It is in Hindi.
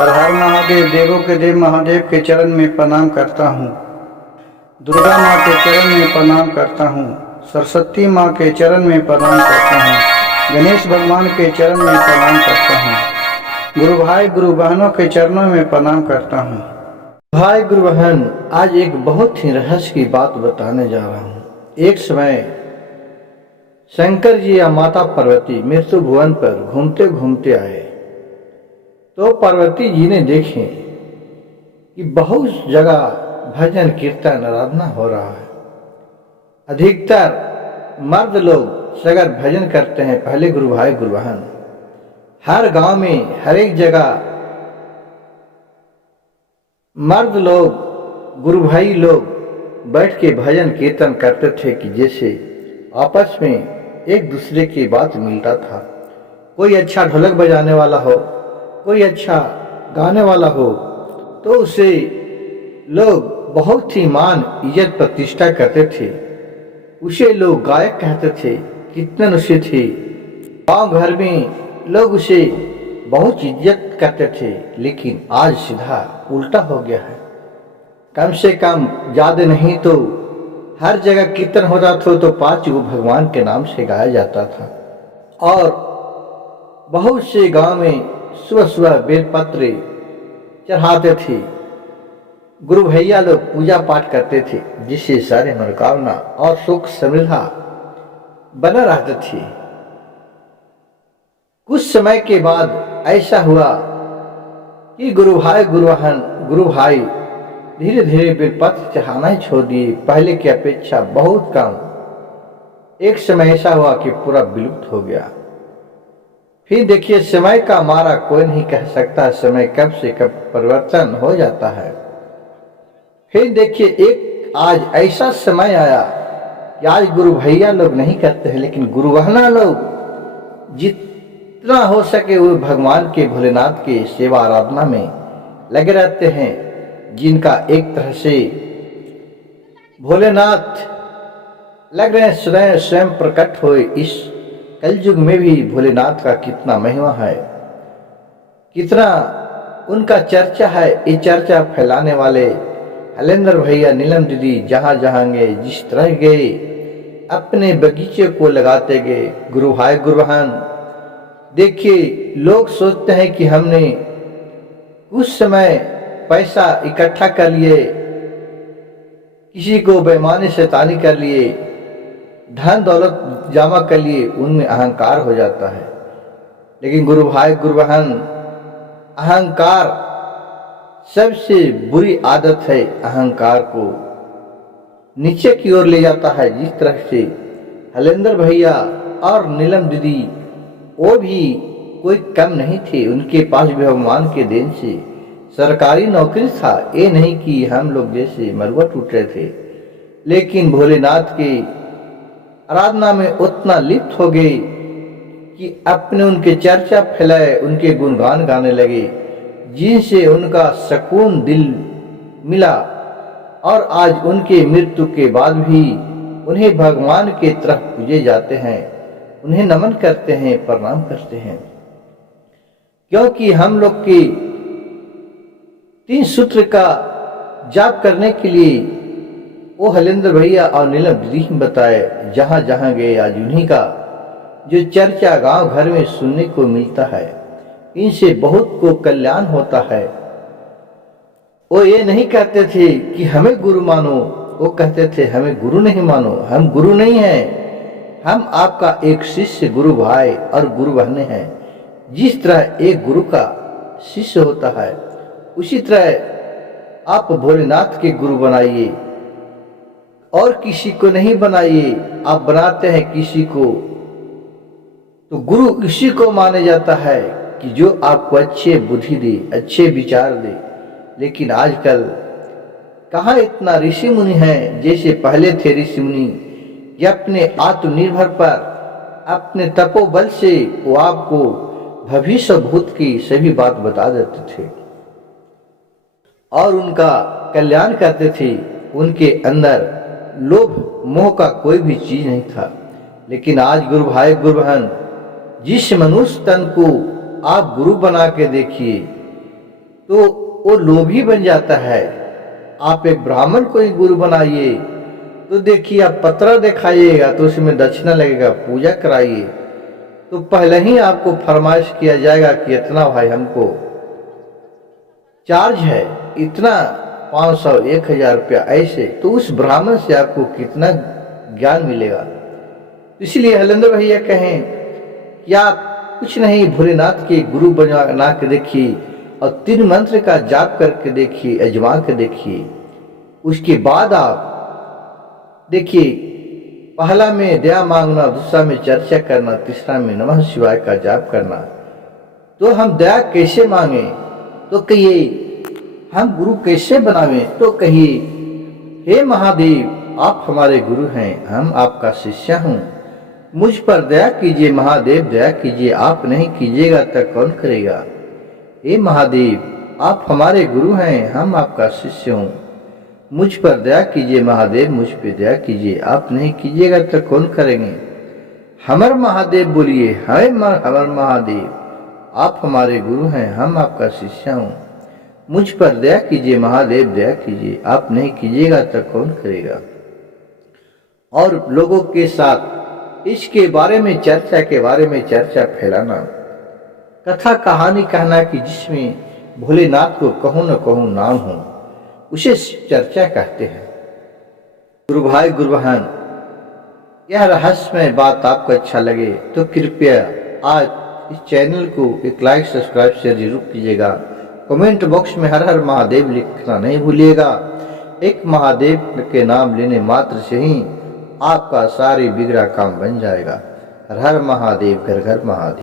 हर हर महादेव, देवों के देव महादेव के चरण में प्रणाम करता हूँ। दुर्गा माँ के चरण में प्रणाम करता हूँ। सरस्वती माँ के चरण में प्रणाम करता हूँ। गणेश भगवान के चरण में प्रणाम करता हूँ। गुरु भाई गुरु बहनों के चरणों में प्रणाम करता हूँ। भाई गुरु बहन, आज एक बहुत ही रहस्य की बात बताने जा रहा हूँ। एक समय शंकर जी या माता पार्वती मृत्यु भुवन पर घूमते घूमते आए तो पार्वती जी ने देखे कि बहुत जगह भजन कीर्तन आराधना हो रहा है। अधिकतर मर्द लोग सगर भजन करते हैं। पहले गुरु भाई गुरु बहन, हर गांव में हर एक जगह मर्द लोग गुरु भाई लोग बैठ के भजन कीर्तन करते थे कि जैसे आपस में एक दूसरे की बात मिलता था। कोई अच्छा ढोलक बजाने वाला हो, कोई अच्छा गाने वाला हो तो उसे लोग बहुत ही मान इज्जत प्रतिष्ठा करते थे। उसे लोग गायक कहते थे। कितने उसे थे, गांव घर में लोग उसे बहुत इज्जत करते थे। लेकिन आज सीधा उल्टा हो गया है। कम से कम ज्यादा नहीं तो हर जगह कीर्तन होता था तो 5 गो भगवान के नाम से गाया जाता था। और बहुत से गांव में सुबह सुबह बेलपत्र चढ़ाते थे। गुरु भैया लोग पूजा पाठ करते थे जिससे सारे मनोकामना और सुख समृद्धा बना रहते थे। कुछ समय के बाद ऐसा हुआ कि गुरु भाई धीरे धीरे बेलपत्र चढ़ाना ही छोड़ दिए। पहले की अपेक्षा बहुत कम। एक समय ऐसा हुआ कि पूरा विलुप्त हो गया। फिर देखिए, समय का मारा कोई नहीं कह सकता। समय कब से कब परिवर्तन हो जाता है। फिर देखिए, एक आज ऐसा समय आया कि आज गुरु भैया लोग नहीं करते हैं, लेकिन गुरु बहना लोग जितना हो सके वो भगवान के भोलेनाथ के सेवा आराधना में लगे रहते हैं। जिनका एक तरह से भोलेनाथ लग रहे हैं स्वयं प्रकट हुए। इस कलयुग में भी भोलेनाथ का कितना महिमा है, कितना उनका चर्चा है। ये चर्चा फैलाने वाले हलेंद्र भैया, नीलम दीदी जहां जहां गए, जिस तरह गए अपने बगीचे को लगाते गए। गुरु भाई गुरु बहन, देखिए, लोग सोचते हैं कि हमने उस समय पैसा इकट्ठा कर लिए, किसी को बेईमानी शैतानी कर लिए, धन दौलत जमा कर लिए, उनमें अहंकार हो जाता है। लेकिन गुरु भाई गुरु बहन, अहंकार सबसे बुरी आदत है। अहंकार को नीचे की ओर ले जाता है। जिस तरह से हलेंद्र भैया और नीलम दीदी, वो भी कोई कम नहीं थे। उनके पास भी भगवान के देन से सरकारी नौकरी था। ये नहीं कि हम लोग जैसे मरुआ टूट रहे थे, लेकिन भोलेनाथ के आराधना में उतना लिप्त हो गए कि अपने उनके चर्चा फैलाए, उनके गुणगान गाने लगे, जिनसे उनका सुकून दिल मिला। और आज उनके मृत्यु के बाद भी उन्हें भगवान के तरफ पूजे जाते हैं, उन्हें नमन करते हैं, प्रणाम करते हैं। क्योंकि हम लोग के 3 सूत्र का जाप करने के लिए वो हलेंद्र भैया और नीलम दीदी बताए। जहां जहां गए आज उन्हीं का जो चर्चा गांव घर में सुनने को मिलता है। इनसे बहुत को कल्याण होता है। वो ये नहीं कहते थे कि हमें गुरु मानो, वो कहते थे हमें गुरु नहीं मानो। हम गुरु नहीं हैं, हम आपका एक शिष्य गुरु भाई और गुरु बहने हैं। जिस तरह एक गुरु का शिष्य होता है, उसी तरह आप भोलेनाथ के गुरु बनाइए और किसी को नहीं बनाइए। आप बनाते हैं किसी को तो गुरु इसी को माने जाता है कि जो आपको अच्छे बुद्धि दे, अच्छे विचार दे। लेकिन आजकल कहाँ इतना ऋषि मुनि है जैसे पहले थे ऋषि मुनि। ये अपने आत्मनिर्भर पर अपने तपोबल से वो आपको भविष्य भूत की सभी बात बता देते थे और उनका कल्याण करते थे। उनके अंदर लोभ मोह का कोई भी चीज नहीं था। लेकिन आज गुरु भाई गुरु बहन, जिस मनुष्य तन को आप गुरु बना के देखिए, तो वो लोभी बन जाता है। आप एक ब्राह्मण को ही गुरु बनाइए तो देखिए, आप पत्र दिखाइएगा तो उसमें दक्षिणा लगेगा, पूजा कराइए तो पहले ही आपको फरमाइश किया जाएगा कि इतना भाई हमको चार्ज है, इतना 500 1000 रुपया ऐसे। तो उस ब्राह्मण से आपको कितना ज्ञान मिलेगा। इसलिए हलेंद्र भैया कहें कि आप कुछ नहीं, भोलेनाथ के गुरु बना के देखिए और 3 मंत्र का जाप करके देखिए, अजमा के देखिए। उसके बाद आप देखिए, पहला में दया मांगना, दूसरा में चर्चा करना, तीसरा में नमः शिवाय का जाप करना। तो हम दया कैसे मांगे? तो कहिए हम गुरु कैसे बनावे? तो कहिए हे महादेव, आप हमारे गुरु हैं, हम आपका शिष्य हूँ, मुझ पर दया कीजिए महादेव, दया कीजिए, आप नहीं कीजिएगा तो कौन करेगा। हे महादेव, आप हमारे गुरु हैं, हम आपका शिष्य हूँ, मुझ पर दया कीजिए महादेव, मुझ पे दया कीजिए, आप नहीं कीजिएगा तो कौन करेंगे। हमर महादेव बोलिए, हमर महादेव, आप हमारे गुरु हैं, हम आपका शिष्य हूँ, मुझ पर दया कीजिए महादेव, दया कीजिए, आप नहीं कीजिएगा तो कौन करेगा। और लोगों के साथ इसके बारे में चर्चा फैलाना, कथा कहानी कहना कि जिसमें भोलेनाथ को कहूँ न कहूँ नाम हो, उसे चर्चा कहते हैं। गुरु भाई गुरु बहन, यह रहस्यमय बात आपको अच्छा लगे तो कृपया आज इस चैनल को एक लाइक सब्सक्राइब शेयर जरूर कीजिएगा। कमेंट बॉक्स में हर हर महादेव लिखना नहीं भूलिएगा। एक महादेव के नाम लेने मात्र से ही आपका सारे बिगड़ा काम बन जाएगा। हर हर महादेव, घर घर महादेव।